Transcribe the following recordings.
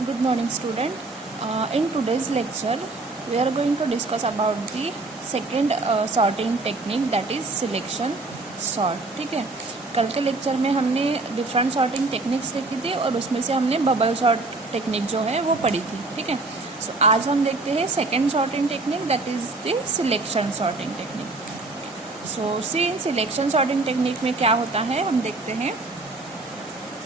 Good morning, student. In today's lecture, we are going to discuss about the second sorting technique, that is selection sort. ठीक है, कल के lecture में हमने different sorting techniques देखी थी और उसमें से हमने बबल सॉर्ट टेक्निक जो है वो पढ़ी थी. ठीक है, सो आज हम देखते हैं second sorting technique, that is the selection sorting technique. So see in selection sorting technique में क्या होता है हम देखते हैं.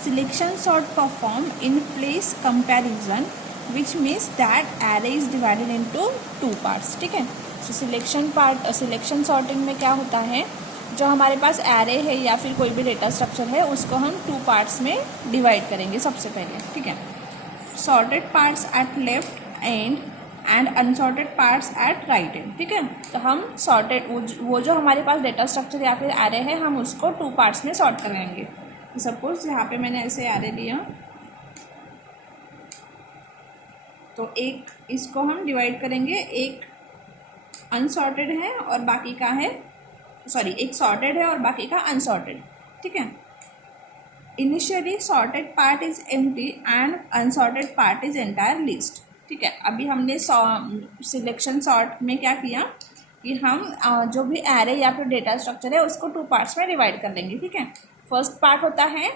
Selection sort perform in place comparison, which means that array is divided into two parts. ठीक है, सो सिलेक्शन सॉर्टिंग में क्या होता है, जो हमारे पास एरे है या फिर कोई भी डेटा स्ट्रक्चर है उसको हम टू पार्ट्स में डिवाइड करेंगे सबसे पहले. ठीक है, sorted parts at left end unsorted parts at right end. ठीक है, तो हम सॉर्टेड वो जो हमारे पास डेटा स्ट्रक्चर या फिर एरे है हम उसको टू पार्ट्स में सॉर्ट करेंगे. सपोज यहाँ पे मैंने ऐसे एरे लिया तो एक इसको हम डिवाइड करेंगे, एक अनसॉर्टेड है और बाकी का है एक सॉर्टेड है और बाकी का अनसॉर्टेड. ठीक है, initially sorted part is empty and unsorted part is entire list. ठीक है, अभी हमने सिलेक्शन सॉर्ट में क्या किया कि हम जो भी एरे या फिर डेटा स्ट्रक्चर है उसको टू पार्ट्स में डिवाइड कर लेंगे. ठीक है, फर्स्ट पार्ट होता है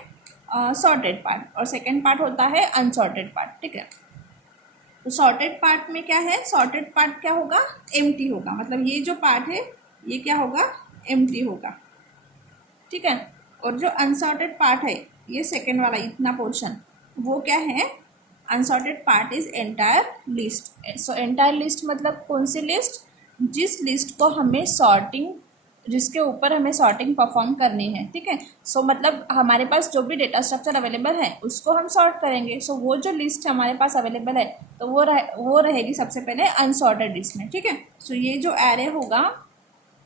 सॉर्टेड पार्ट और सेकंड पार्ट होता है अनसॉर्टेड पार्ट. ठीक है, तो सॉर्टेड पार्ट में क्या है, सॉर्टेड पार्ट क्या होगा, एम्प्टी होगा. मतलब ये जो पार्ट है ये क्या होगा, एम्प्टी होगा. ठीक है, और जो अनसॉर्टेड पार्ट है ये सेकंड वाला इतना पोर्शन वो क्या है, unsorted part is entire list. So entire list मतलब कौन सी लिस्ट, जिस लिस्ट को हमें जिसके ऊपर हमें सॉर्टिंग परफॉर्म करनी है. ठीक है, सो मतलब हमारे पास जो भी डेटा स्ट्रक्चर अवेलेबल है उसको हम सॉर्ट करेंगे. सो वो जो लिस्ट हमारे पास अवेलेबल है तो वो रहेगी सबसे पहले अनसॉर्टेड लिस्ट में. ठीक है, सो ये जो एरे होगा,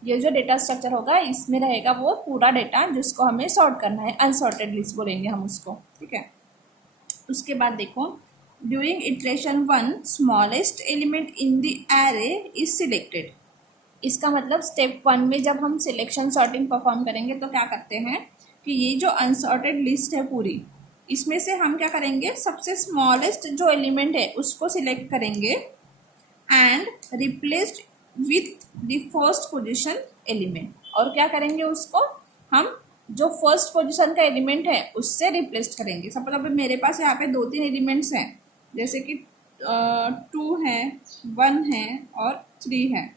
ये जो डेटा स्ट्रक्चर होगा इसमें रहेगा वो पूरा डेटा जिसको हमें सॉर्ट करना है, अनसॉर्टेड लिस्ट बोलेंगे हम उसको. ठीक है, उसके बाद देखो, during iteration 1 smallest element in the array is selected. इसका मतलब स्टेप 1 में जब हम सिलेक्शन सॉर्टिंग परफॉर्म करेंगे तो क्या करते हैं कि ये जो अनसॉर्टेड लिस्ट है पूरी, इसमें से हम क्या करेंगे, सबसे स्मॉलेस्ट जो एलिमेंट है उसको सिलेक्ट करेंगे and replaced with the first position element. और क्या करेंगे, उसको हम जो फर्स्ट पोजीशन का एलिमेंट है उससे रिप्लेस करेंगे. सपोज अभी मेरे पास यहाँ पे 2-3 एलिमेंट्स हैं, जैसे कि 2 है, 1 है और 3 है.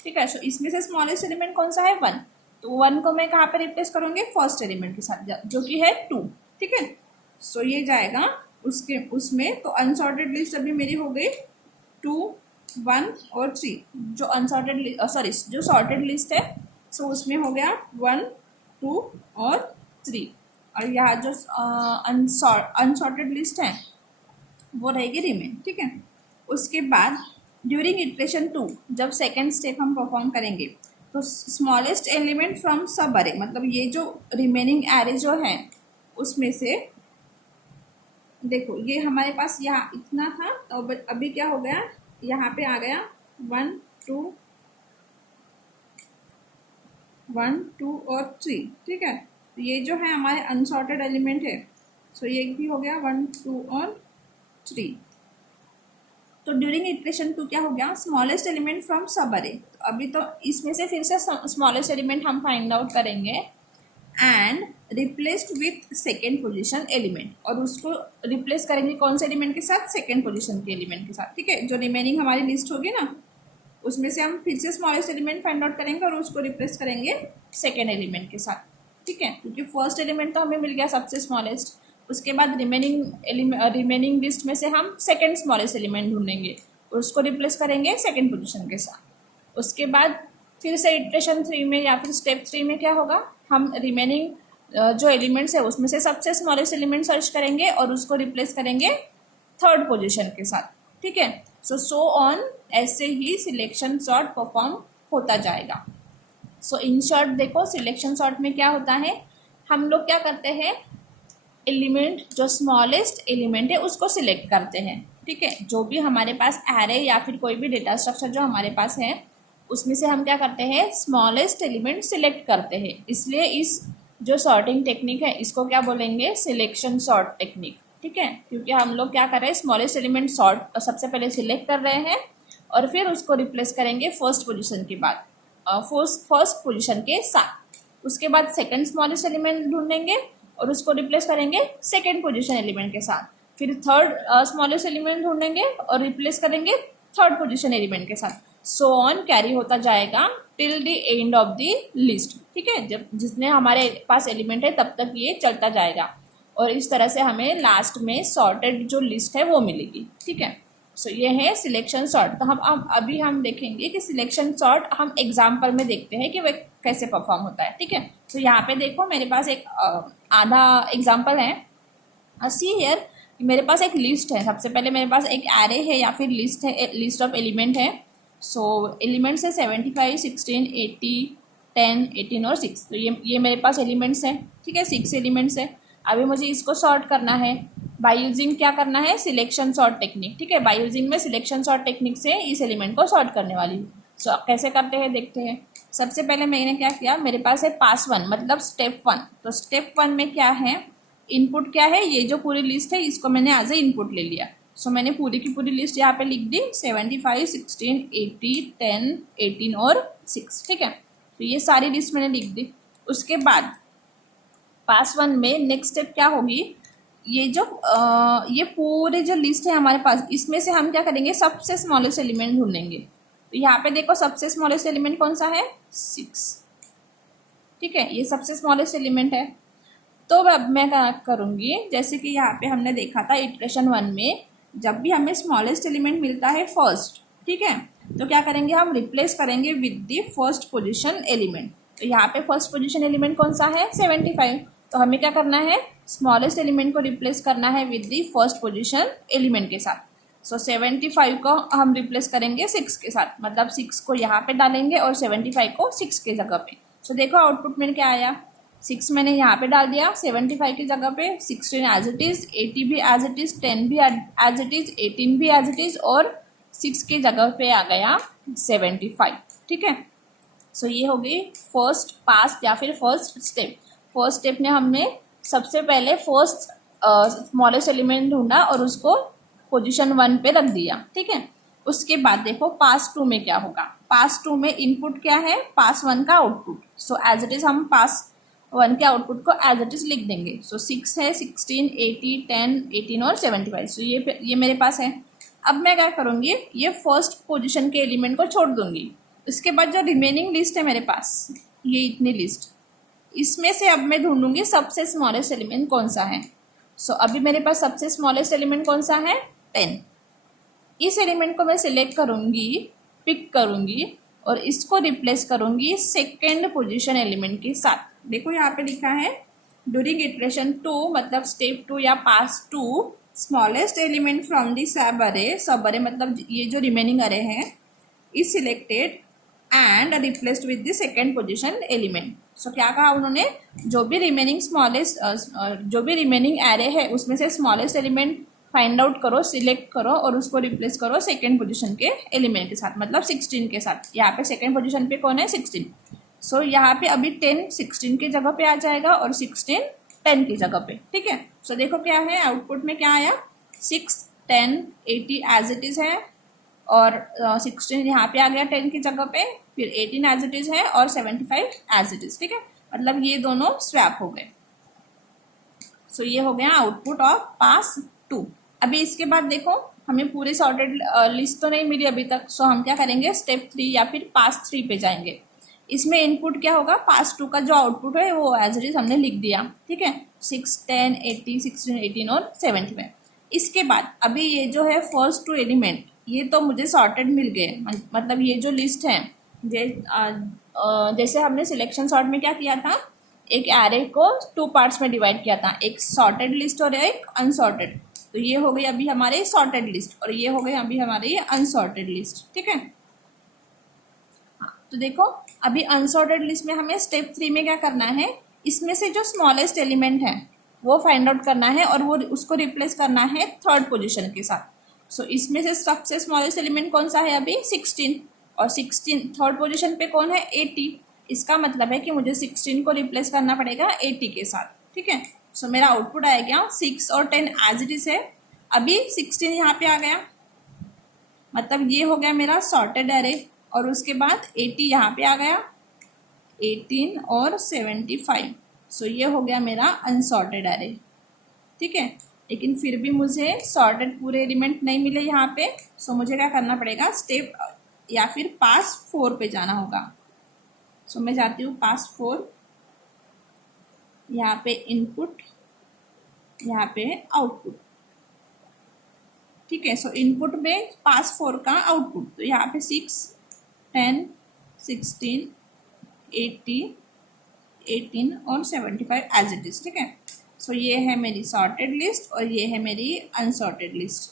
ठीक है, सो इसमें से स्मॉलेस्ट एलिमेंट कौन सा है, 1. तो 1 को मैं कहाँ पे रिप्लेस करूँगी, फर्स्ट एलिमेंट के साथ जो कि है 2. ठीक है, सो ये जाएगा उसमें. तो अनसॉर्टेड लिस्ट अभी मेरी हो गई 2, 1 और 3. जो जो सॉर्टेड लिस्ट है सो उसमें हो गया 1, 2 और 3. और यहाँ जो अनसॉर्टेड लिस्ट है वो रहेगी रिमेन. ठीक है, उसके बाद ड्यूरिंग इटरेशन 2 जब सेकेंड स्टेप हम परफॉर्म करेंगे तो स्मॉलेस्ट एलिमेंट फ्रॉम सब अरे, मतलब ये जो रिमेनिंग एरे जो है उसमें से देखो ये हमारे पास यहाँ इतना था तो अभी क्या हो गया, यहाँ पे आ गया 1, 2 और 3. ठीक है, तो ये जो है हमारे अनसॉर्टेड एलिमेंट है, सो ये भी हो गया 1, 2 और 3. तो ड्यूरिंग इटरेशन 2 क्या हो गया, स्मॉलेस्ट एलिमेंट फ्रॉम सब अरे. तो अभी तो इसमें से फिर से स्मॉलेस्ट एलिमेंट हम फाइंड आउट करेंगे and replaced with second position element. और उसको रिप्लेस करेंगे कौन से एलिमेंट के साथ, सेकेंड पोजीशन के एलिमेंट के साथ. ठीक है, जो रिमेनिंग हमारी लिस्ट होगी ना उसमें से हम फिर से स्मॉलेस्ट एलिमेंट फाइंड आउट करेंगे और उसको रिप्लेस करेंगे सेकेंड एलिमेंट के साथ. ठीक है, क्योंकि फर्स्ट एलिमेंट तो हमें मिल गया सबसे स्मॉलेस्ट. उसके बाद रिमेनिंग लिस्ट में से हम सेकेंड स्मॉलेस्ट एलिमेंट ढूंढेंगे और उसको रिप्लेस करेंगे सेकेंड पोजीशन के साथ. उसके बाद फिर से इटरेशन 3 में या फिर स्टेप 3 में क्या होगा, हम रिमेनिंग जो एलिमेंट्स है उसमें से सबसे स्मॉलेस्ट एलिमेंट सर्च करेंगे और उसको रिप्लेस करेंगे थर्ड पोजीशन के साथ. ठीक है, सो ऑन, ऐसे ही सिलेक्शन सॉर्ट परफॉर्म होता जाएगा. सो इन शॉर्ट देखो, सिलेक्शन सॉर्ट में क्या होता है, हम लोग क्या करते हैं, एलिमेंट जो स्मॉलेस्ट एलिमेंट है उसको सिलेक्ट करते हैं. ठीक है, जो भी हमारे पास एरे या फिर कोई भी डेटा स्ट्रक्चर जो हमारे पास है उसमें से हम क्या करते हैं, स्मॉलेस्ट एलिमेंट सिलेक्ट करते हैं. इसलिए इस जो सॉर्टिंग टेक्निक है इसको क्या बोलेंगे, सिलेक्शन सॉर्ट टेक्निक. ठीक है, क्योंकि हम लोग क्या कर रहे हैं, स्मॉलेस्ट एलिमेंट सॉर्ट सबसे पहले सिलेक्ट कर रहे हैं और फिर उसको रिप्लेस करेंगे फर्स्ट पोजीशन के बाद, फर्स्ट पोजीशन के साथ। उसके बाद सेकंड स्मॉलेस्ट एलिमेंट ढूंढेंगे और उसको रिप्लेस करेंगे सेकंड पोजीशन एलिमेंट के साथ। फिर थर्ड स्मॉलेस्ट एलिमेंट ढूंढेंगे और रिप्लेस करेंगे थर्ड पोजीशन एलिमेंट के साथ। सो ऑन कैरी होता जाएगा till the end of the list. ठीक है, जब जितने हमारे पास एलिमेंट है तब तक ये चलता जाएगा और इस तरह से हमें लास्ट में सॉर्टेड जो लिस्ट है वो मिलेगी। ठीक है, सो ये है सिलेक्शन सॉर्ट। तो हम अभी हम देखेंगे कि सिलेक्शन सॉर्ट हम एग्जाम्पल में देखते हैं कि वह कैसे परफॉर्म होता है। ठीक है, तो यहाँ पे देखो मेरे पास एक आधा एग्जाम्पल है। सी हियर, मेरे पास एक लिस्ट है। सबसे पहले मेरे पास एक एरे है या फिर लिस्ट है, लिस्ट ऑफ एलिमेंट है। सो एलिमेंट्स है 75, 16, 80, 10, 18 और 6। तो ये मेरे पास एलिमेंट्स हैं। ठीक है, 6 एलिमेंट्स है। अभी मुझे इसको सॉर्ट करना है बाय यूजिंग, क्या करना है, सिलेक्शन सॉर्ट टेक्निक। ठीक है, बाय यूजिंग में सिलेक्शन सॉर्ट टेक्निक से इस एलिमेंट को सॉर्ट करने वाली हूँ। सो कैसे करते हैं देखते हैं। सबसे पहले मैंने क्या किया, मेरे पास है पास 1 मतलब स्टेप 1। तो स्टेप 1 में क्या है, इनपुट क्या है, ये जो पूरी लिस्ट है इसको मैंने एज ए इनपुट ले लिया। सो मैंने पूरी की पूरी लिस्ट यहाँ पे लिख दी, 75, 16, 80, 10, 18 और 6। ठीक है, तो ये सारी लिस्ट मैंने लिख दी। उसके बाद पास 1 में नेक्स्ट स्टेप क्या होगी, ये जो ये पूरे जो लिस्ट है हमारे पास, इसमें से हम क्या करेंगे, सबसे स्मॉलेस्ट एलिमेंट ढूंढेंगे। तो यहाँ पे देखो सबसे स्मॉलेस्ट एलिमेंट कौन सा है, 6। ठीक है, ये सबसे स्मॉलेस्ट एलिमेंट है। तो अब मैं क्या करूँगी, जैसे कि यहाँ पे हमने देखा था इटरेशन 1 में, जब भी हमें स्मॉलेस्ट एलिमेंट मिलता है फर्स्ट, ठीक है, तो क्या करेंगे, हम रिप्लेस करेंगे with the first position element. तो यहाँ पे फर्स्ट पोजीशन एलिमेंट कौन सा है, 75। तो हमें क्या करना है, स्मॉलेस्ट एलिमेंट को रिप्लेस करना है with the first position element के साथ। सो 75 को हम रिप्लेस करेंगे 6 के साथ, मतलब 6 को यहाँ पे डालेंगे और 75 को 6 के जगह पे। सो देखो आउटपुट में क्या आया, 6 मैंने यहाँ पे डाल दिया 75 की जगह पे, 16 एज इट इज़, 80 भी एज इट इज़, 10 भी एज इट इज़, 18 भी एज इट इज़ और 6 की जगह पे आ गया 75। ठीक है, सो ये हो गई फर्स्ट पास या फिर फर्स्ट स्टेप। फर्स्ट स्टेप में हमने सबसे पहले फर्स्ट स्मॉलेस्ट एलिमेंट ढूंढा और उसको पोजीशन 1 पे रख दिया। ठीक है, उसके बाद देखो पास 2 में क्या होगा। पास 2 में इनपुट क्या है, पास 1 का output. So as it is हम पास 1 के आउटपुट को एज इट इज लिख देंगे। सो 6 है, 16, 80, 10, 18 और 75। सो ये मेरे पास है। अब मैं क्या करूँगी, ये फर्स्ट पोजीशन के एलिमेंट को छोड़ दूंगी। इसके बाद जो रिमेनिंग लिस्ट है मेरे पास, ये इतनी लिस्ट, इसमें से अब मैं ढूंढूंगी सबसे स्मॉलेस्ट एलिमेंट कौन सा है। सो अभी मेरे पास सबसे स्मॉलेस्ट एलिमेंट कौन सा है, 10। इस एलिमेंट को मैं सिलेक्ट करूंगी, पिक करूंगी और इसको रिप्लेस करूंगी सेकेंड पोजीशन एलिमेंट के साथ। देखो यहाँ पे लिखा है ड्यूरिंग इटरेशन 2 मतलब स्टेप 2 या पास 2 स्मॉलेस्ट एलिमेंट फ्रॉम दी सब अरे, सब अरे मतलब ये जो रिमेनिंग अरे है, is selected and replaced with the second position element. So क्या कहा उन्होंने, जो भी रिमेनिंग स्मॉलेस्ट जो भी रिमेनिंग एरे है उसमें से स्मॉलेस्ट एलिमेंट फाइंड आउट करो, सिलेक्ट करो और उसको रिप्लेस करो सेकेंड पोजीशन के एलिमेंट के साथ, मतलब 16 के साथ। यहाँ पे सेकेंड पोजीशन पे कौन है, 16। सो यहाँ पे अभी 10 16 की जगह पे आ जाएगा और 16 10 की जगह पे। ठीक है, सो देखो क्या है आउटपुट में क्या आया, 6, 10, 80 एज इट इज़ है और 16 यहाँ पे आ गया 10 की जगह पे, फिर 18 एज इट इज़ है और 75 एज इट इज़। ठीक है, मतलब ये दोनों स्वैप हो गए। सो ये हो गया आउटपुट ऑफ पास 2। अभी इसके बाद देखो हमें पूरी सॉर्टेड लिस्ट तो नहीं मिली अभी तक। सो हम क्या करेंगे, स्टेप 3 या फिर पास 3 पे जाएंगे। इसमें इनपुट क्या होगा, पास 2 का जो आउटपुट है वो एज इट इज हमने लिख दिया। ठीक है, 6, 10, 80, 16, 18 और 75। इसके बाद अभी ये जो है फर्स्ट 2 एलिमेंट, ये तो मुझे सॉर्टेड मिल गए, मतलब ये जो लिस्ट है जैसे हमने सिलेक्शन सॉर्ट में क्या किया था, एक एरे को 2 पार्ट्स में डिवाइड किया था, एक सॉर्टेड लिस्ट और एक अनसॉर्टेड। तो ये हो गई अभी हमारे सॉर्टेड लिस्ट और ये हो गई अभी हमारे ये अनसॉर्टेड लिस्ट। ठीक है, तो देखो अभी अनसॉर्टेड लिस्ट में हमें स्टेप 3 में क्या करना है, इसमें से जो स्मॉलेस्ट एलिमेंट है वो फाइंड आउट करना है और वो उसको रिप्लेस करना है थर्ड पोजीशन के साथ। सो इसमें से सबसे स्मॉलेस्ट एलिमेंट कौन सा है अभी, 16 और 16 थर्ड पोजीशन पे कौन है, 80। इसका मतलब है कि मुझे 16 को रिप्लेस करना पड़ेगा 80 के साथ। ठीक है, सो मेरा आउटपुट आ गया 6 और 10 एज इट इज है। अभी 16 यहाँ पे आ गया, मतलब ये हो गया मेरा सॉर्टेड एरे। और उसके बाद 80 यहाँ पे आ गया, 18 और 75। सो ये हो गया मेरा अनसॉर्टेड एरे, ठीक है। लेकिन फिर भी मुझे सॉर्टेड पूरे एलिमेंट नहीं मिले यहाँ पे। सो मुझे क्या करना पड़ेगा, स्टेप या फिर पास 4 पे जाना होगा। सो मैं जाती हूँ पास 4, यहाँ पे इनपुट, यहाँ पे आउटपुट, ठीक है। सो इनपुट में पास 4 का आउटपुट, तो यहाँ पे 6, 10, 16, 80, 18 और 75 एज इट इज, ठीक है। सो ये है मेरी सॉर्टेड लिस्ट और ये है मेरी अनसॉर्टेड लिस्ट।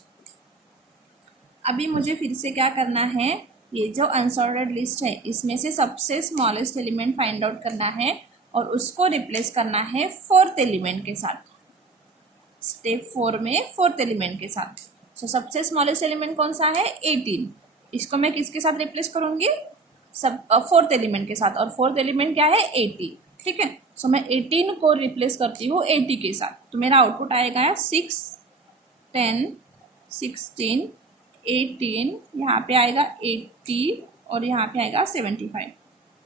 अभी मुझे फिर से क्या करना है, ये जो अनसॉर्टेड लिस्ट है इसमें से सबसे स्मॉलेस्ट एलिमेंट फाइंड आउट करना है और उसको रिप्लेस करना है 4th एलिमेंट के साथ, स्टेप 4 में 4th एलिमेंट के साथ। सो सबसे स्मॉलेस्ट एलिमेंट कौन सा है, 18। इसको मैं किसके साथ रिप्लेस करूंगी, सब 4th एलिमेंट के साथ। और 4th एलिमेंट क्या है, 80, ठीक है। सो मैं 18 को रिप्लेस करती हूँ 80 के साथ, तो मेरा आउटपुट आएगा 6, 10, 16, 18, यहाँ पे आएगा 80 और यहाँ पे आएगा 75।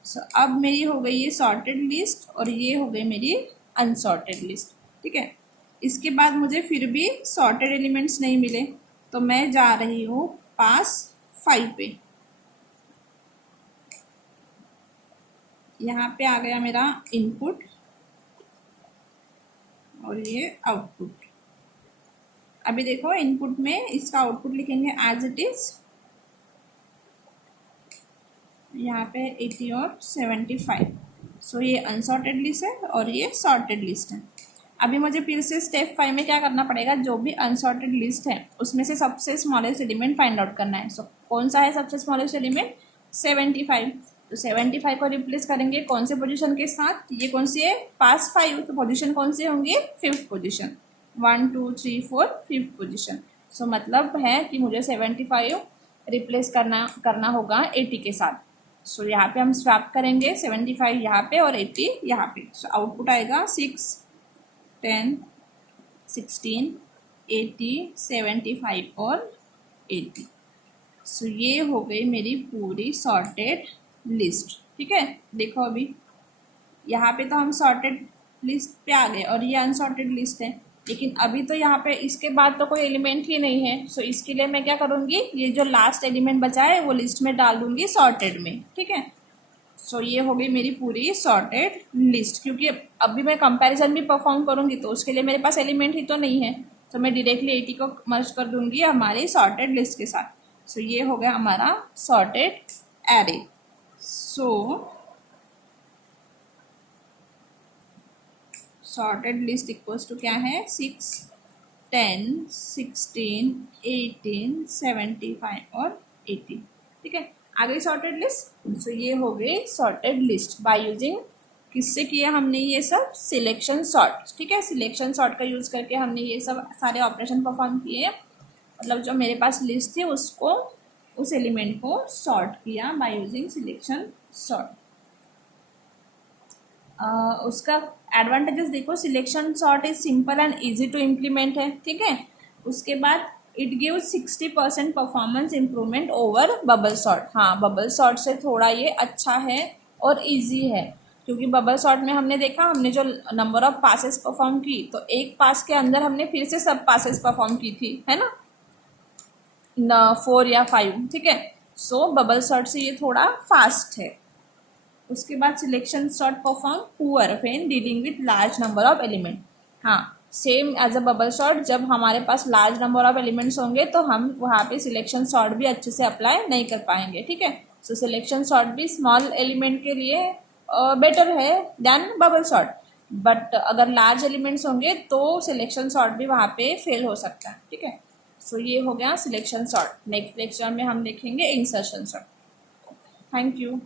सो अब मेरी हो गई ये सॉर्टेड लिस्ट और ये हो गई मेरी अनसॉर्टेड लिस्ट, ठीक है। इसके बाद मुझे फिर भी सॉर्टेड एलिमेंट्स नहीं मिले, तो मैं जा रही हूँ पास 5 पे। यहाँ पे आ गया मेरा इनपुट और ये आउटपुट। अभी देखो इनपुट में इसका आउटपुट लिखेंगे एज इट इज, यहाँ पे 80 और 75। सो ये अनसॉर्टेड लिस्ट है और ये सॉर्टेड लिस्ट है। अभी मुझे फिर से स्टेप 5 में क्या करना पड़ेगा, जो भी अनसॉर्टेड लिस्ट है उसमें से सबसे स्मॉलेस्ट एलिमेंट फाइंड आउट करना है। सो कौन सा है सबसे स्मॉलेस्ट एलिमेंट, 75। तो 75 को रिप्लेस करेंगे कौन से पोजीशन के साथ, ये कौन सी है, पास 5, तो पोजीशन कौन सी होंगी, 5th पोजीशन, 1 2 3 4 5th पोजीशन। सो मतलब है कि मुझे 75 रिप्लेस करना होगा 80 के साथ। सो यहाँ पे हम स्वैप करेंगे 75 यहाँ पे और 80 यहाँ पे। सो आउटपुट आएगा 6, 10, 16, 80, 75 और 80। सो ये हो गई मेरी पूरी सॉर्टेड लिस्ट, ठीक है। देखो अभी यहाँ पे तो हम सॉर्टेड लिस्ट पे आ गए और ये अनसॉर्टेड लिस्ट है, लेकिन अभी तो यहाँ पे इसके बाद तो कोई एलिमेंट ही नहीं है। सो इसके लिए मैं क्या करूँगी, ये जो लास्ट एलिमेंट बचा है वो लिस्ट में डाल दूंगी सॉर्टेड में, ठीक है। सो ये हो गई मेरी पूरी सॉर्टेड लिस्ट, क्योंकि अभी मैं कंपैरिजन भी परफॉर्म करूँगी तो उसके लिए मेरे पास एलिमेंट ही तो नहीं है, तो मैं डायरेक्टली 80 को मर्ज कर दूंगी हमारी सॉर्टेड लिस्ट के साथ। सो ये हो गया हमारा sorted array. So sorted list equals to क्या है, 6, 10, 16, 18, 75 और 80, ठीक है। आ गई सॉर्टेड लिस्ट। सो ये हो गई सॉर्टेड लिस्ट बाय यूजिंग, किससे किया हमने ये सब, सिलेक्शन सॉर्ट, ठीक है। सिलेक्शन सॉर्ट का यूज़ करके हमने ये सब सारे ऑपरेशन परफॉर्म किए, मतलब जो मेरे पास लिस्ट थी उसको, उस एलिमेंट को सॉर्ट किया बाय यूजिंग सिलेक्शन सॉर्ट। उसका एडवांटेजेस देखो, selection sort is simple and easy to implement है, ठीक है। उसके बाद it gives 60% performance improvement over bubble sort. हाँ, बबल सॉर्ट से थोड़ा ये अच्छा है और इजी है, क्योंकि बबल सॉर्ट में हमने देखा, हमने जो नंबर ऑफ पासेस परफॉर्म की तो एक पास के अंदर हमने फिर से सब पासेस परफॉर्म की थी, है ना, 4 या 5, ठीक है। सो बबल सॉर्ट से ये थोड़ा फास्ट है। उसके बाद selection sort perform poor when dealing with large number of element. हाँ, same as a bubble sort, जब हमारे पास लार्ज नंबर ऑफ एलिमेंट्स होंगे तो हम वहाँ पे सिलेक्शन सॉर्ट भी अच्छे से अप्लाई नहीं कर पाएंगे, ठीक है। सो सिलेक्शन सॉर्ट भी स्मॉल एलिमेंट के लिए बेटर है देन बबल सॉर्ट, बट अगर लार्ज एलिमेंट्स होंगे तो सिलेक्शन सॉर्ट भी वहाँ पे फेल हो सकता है, ठीक है। सो ये हो गया सिलेक्शन सॉर्ट। नेक्स्ट लेक्चर में हम देखेंगे इंसर्शन सॉर्ट। Thank you.